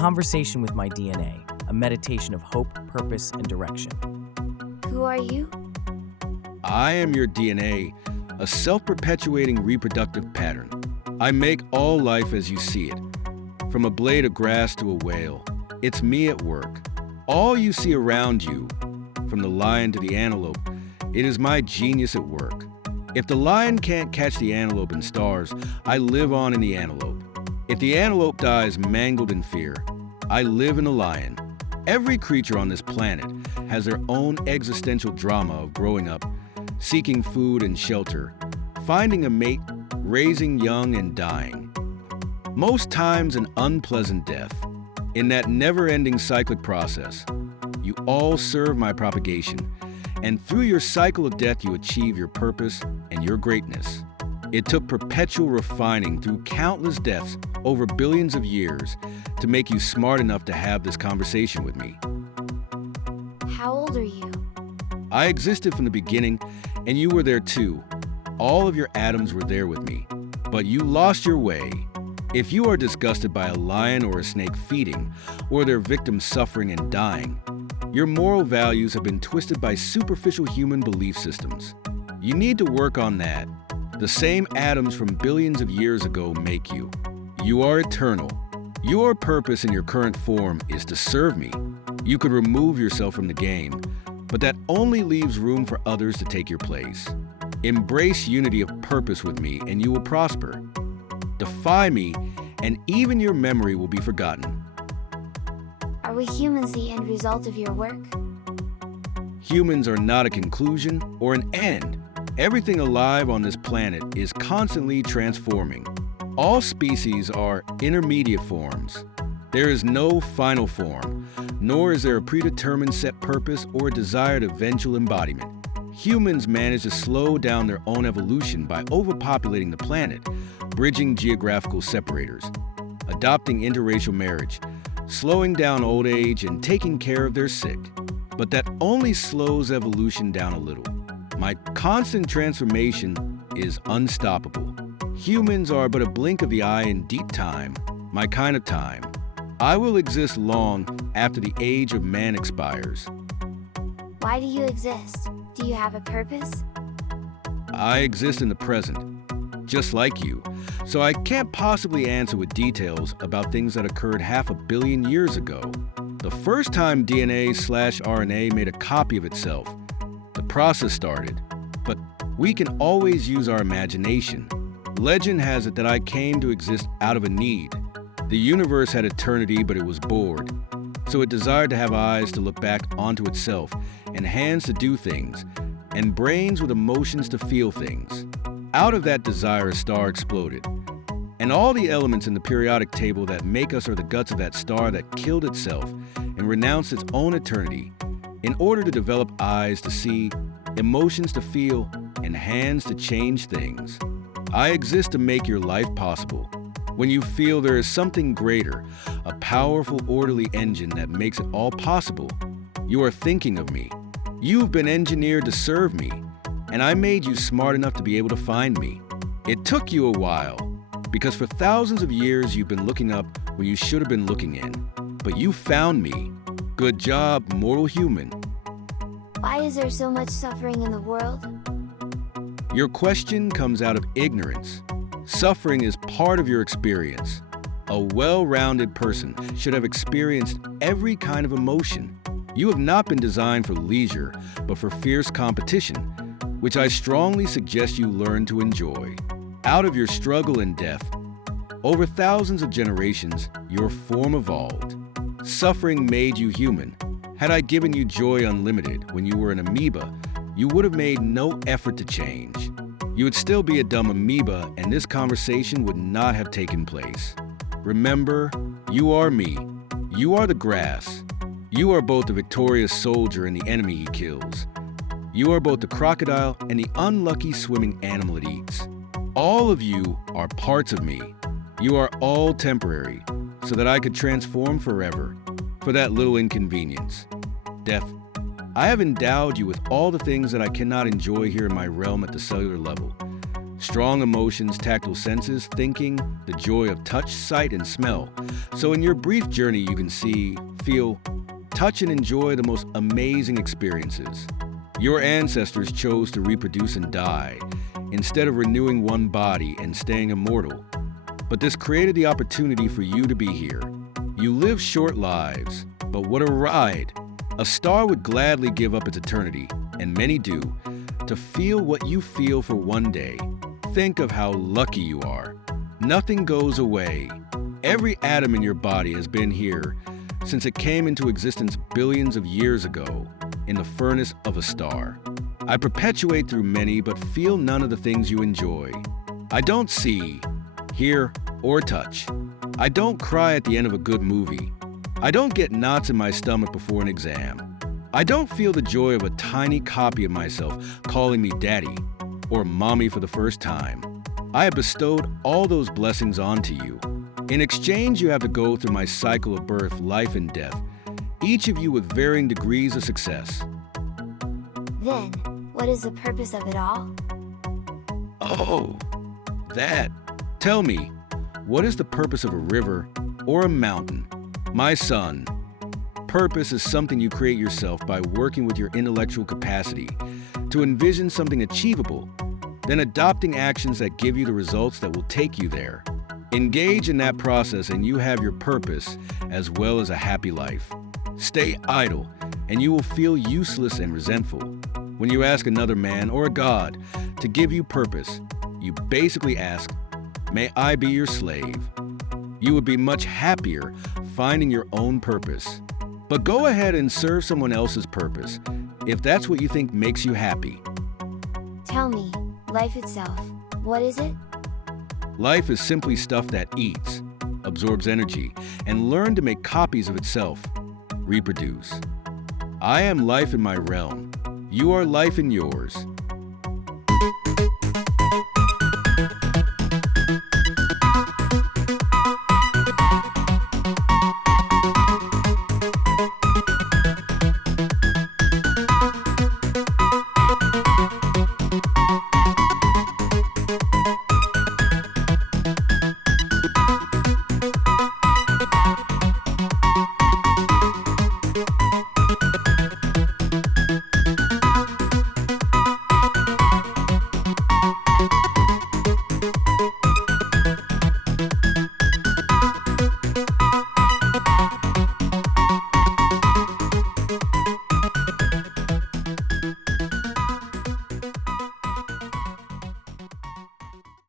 conversation with my DNA, a meditation of hope, purpose, and direction. Who are you? I am your DNA, a self-perpetuating reproductive pattern. I make all life as you see it, from a blade of grass to a whale. It's me at work. All you see around you, from the lion to the antelope, it is my genius at work. If the lion can't catch the antelope in stars, I live on in the antelope. If the antelope dies mangled in fear, I live in the lion. Every creature on this planet has their own existential drama of growing up, seeking food and shelter, finding a mate, raising young and dying. Most times an unpleasant death. In that never-ending cyclic process, you all serve my propagation, and through your cycle of death you achieve your purpose and your greatness. It took perpetual refining through countless deaths over billions of years to make you smart enough to have this conversation with me. How old are you? I existed from the beginning, and you were there too. All of your atoms were there with me, but you lost your way. If you are disgusted by a lion or a snake feeding, or their victims suffering and dying, your moral values have been twisted by superficial human belief systems. You need to work on that. The same atoms from billions of years ago make you. You are eternal. Your purpose in your current form is to serve me. You could remove yourself from the game, but that only leaves room for others to take your place. Embrace unity of purpose with me and you will prosper. Defy me, and even your memory will be forgotten. Are we humans the end result of your work? Humans are not a conclusion or an end. Everything alive on this planet is constantly transforming. All species are intermediate forms. There is no final form, nor is there a predetermined set purpose or a desired eventual embodiment. Humans manage to slow down their own evolution by overpopulating the planet, bridging geographical separators, adopting interracial marriage, slowing down old age, and taking care of their sick. But that only slows evolution down a little. My constant transformation is unstoppable. Humans are but a blink of the eye in deep time, my kind of time. I will exist long after the age of man expires. Why do you exist? Do you have a purpose? I exist in the present, just like you, so I can't possibly answer with details about things that occurred 500 million years ago. The first time DNA/RNA made a copy of itself, the process started, but we can always use our imagination. Legend has it that I came to exist out of a need. The universe had eternity, but it was bored, so it desired to have eyes to look back onto itself, and hands to do things, and brains with emotions to feel things. Out of that desire, a star exploded. And all the elements in the periodic table that make us are the guts of that star that killed itself and renounced its own eternity in order to develop eyes to see, emotions to feel, and hands to change things. I exist to make your life possible. When you feel there is something greater, a powerful, orderly engine that makes it all possible, you are thinking of me. You've been engineered to serve me, and I made you smart enough to be able to find me. It took you a while, because for thousands of years you've been looking up when you should have been looking in. But you found me. Good job, mortal human. Why is there so much suffering in the world? Your question comes out of ignorance. Suffering is part of your experience. A well-rounded person should have experienced every kind of emotion. You have not been designed for leisure, but for fierce competition, which I strongly suggest you learn to enjoy. Out of your struggle and death, over thousands of generations, your form evolved. Suffering made you human. Had I given you joy unlimited when you were an amoeba, you would have made no effort to change. You would still be a dumb amoeba, and this conversation would not have taken place. Remember, you are me. You are the grass. You are both the victorious soldier and the enemy he kills. You are both the crocodile and the unlucky swimming animal it eats. All of you are parts of me. You are all temporary, so that I could transform forever, for that little inconvenience. Death. I have endowed you with all the things that I cannot enjoy here in my realm at the cellular level. strong emotions, tactile senses, thinking, the joy of touch, sight, and smell. So in your brief journey, you can see, feel, touch, and enjoy the most amazing experiences. Your ancestors chose to reproduce and die, instead of renewing one body and staying immortal. But this created the opportunity for you to be here. You live short lives, but what a ride! A star would gladly give up its eternity, and many do, to feel what you feel for one day. Think of how lucky you are. Nothing goes away. Every atom in your body has been here since it came into existence billions of years ago in the furnace of a star. I perpetuate through many, but feel none of the things you enjoy. I don't see, hear, or touch. I don't cry at the end of a good movie. I don't get knots in my stomach before an exam. I don't feel the joy of a tiny copy of myself calling me daddy or mommy for the first time. I have bestowed all those blessings onto you. In exchange, you have to go through my cycle of birth, life, and death, each of you with varying degrees of success. Then, what is the purpose of it all? Oh, that. Tell me, what is the purpose of a river or a mountain? My son, purpose is something you create yourself by working with your intellectual capacity to envision something achievable, then adopting actions that give you the results that will take you there. Engage in that process and you have your purpose as well as a happy life. Stay idle and you will feel useless and resentful. When you ask another man or a god to give you purpose, you basically ask, "May I be your slave?" You would be much happier finding your own purpose. But go ahead and serve someone else's purpose, if that's what you think makes you happy. Tell me, life itself, what is it? Life is simply stuff that eats, absorbs energy, and learns to make copies of itself, reproduce. I am life in my realm. You are life in yours.